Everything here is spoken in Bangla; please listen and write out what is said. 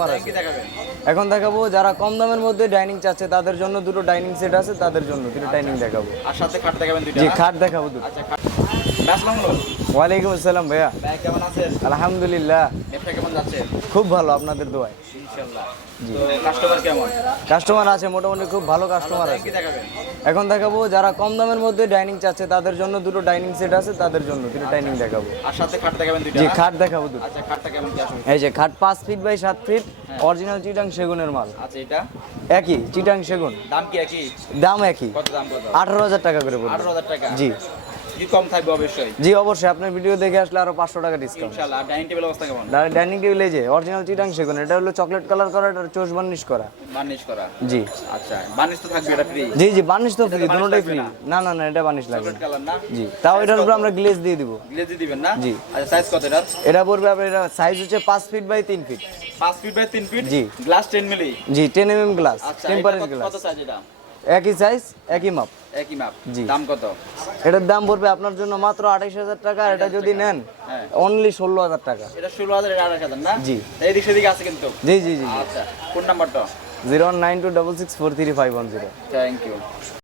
কাস্টমার আছে। এখন দেখাবো যারা কম দামের মধ্যে ডাইনিং চাচ্ছে তাদের জন্য দুটো ডাইনিং সেট আছে তাদের জন্য দুটো ডাইনিং দেখাবো। আর সাথে খাট দেখাবেন দুটো জি খাট দেখাবো দুটো আচ্ছা খাট আসসালামু আলাইকুম ওয়ালাইকুম আসসালাম ভাইয়া। ভাই কেমন আছেন? আলহামদুলিল্লাহ। ব্যবসা কেমন যাচ্ছে? খুব ভালো আপনাদের দোয়ায়। ইনশাআল্লাহ তো কাস্টমার কেমন? কাস্টমার আছে মোটামুটি খুব ভালো কাস্টমার আছে। এখন দেখাবো যারা কম দামের মধ্যে ডাইনিং চাচ্ছে তাদের জন্য দুটো ডাইনিং সেট আছে তাদের জন্য দুটো ডাইনিং দেখাবো। আর সাথে খাট দেখাবেন দুইটা জি খাট দেখাবো দুটো। আচ্ছা খাটটা কেমন কি আসবে? এই যে খাট পাঁচ ফিট বাই সাত ফিট অরিজিনাল চিটাং সেগুনের মাল। আচ্ছা এটা? একই চিটাং সেগুন। দাম কি একই? দাম একই। কত দাম কত আঠারো হাজার টাকা করে আঠারো হাজার টাকা। জি। কম থাকবে অবশ্যই? জি অবশ্যই। আপনার ভিডিও দেখে আসলে আরও পাঁচশো টাকা ডিসকাউন্ট ইনশাআল্লাহ ডাইনিং টেবিল অবস্থা কেমন? ডাইনিং টেবিল এই যে অরিজিনাল চিটাং সেগুন এটা হলো চকলেট কালার করা এটা চোষ বার্নিশ করা। বার্নিশ করা। জি। আচ্ছা বার্নিশ তো থাকবে এটা ফ্রি জি জি বার্নিশ তো ফ্রি দুটোটাই ফ্রি না? না না এটা বার্নিশ লাগবে চকলেট কালার না? জি তাও এটার উপর আমরা গ্লেজ দিয়ে দিব। গ্লেজি দিবেন না? জি। আচ্ছা সাইজ কত এটার? এটা পড়বে আপনার এটা সাইজ হচ্ছে পাঁচ ফিট বাই তিন ফিট পাঁচ ফিট বাই তিন ফিট জি। গ্লাস টেন মিলি জি টেন এম এম গ্লাস এটা কত- গ্লাস কত সাইজ এটা? একই সাইজ একই মাপ একই মাপ জি। দাম কত? এটার দাম পড়বে আপনার জন্য মাত্র আঠাশ হাজার টাকা এটা যদি নেন হ্যাঁ। অনলি ষোলো হাজার টাকা। এটা ষোলো হাজার এটা আঠাশ হাজার না? জি। এদিক সেদিক আছে কিন্তু। জি জি জি আচ্ছা কোন নাম্বারটা zero nine two double six four three five one zero. Thank you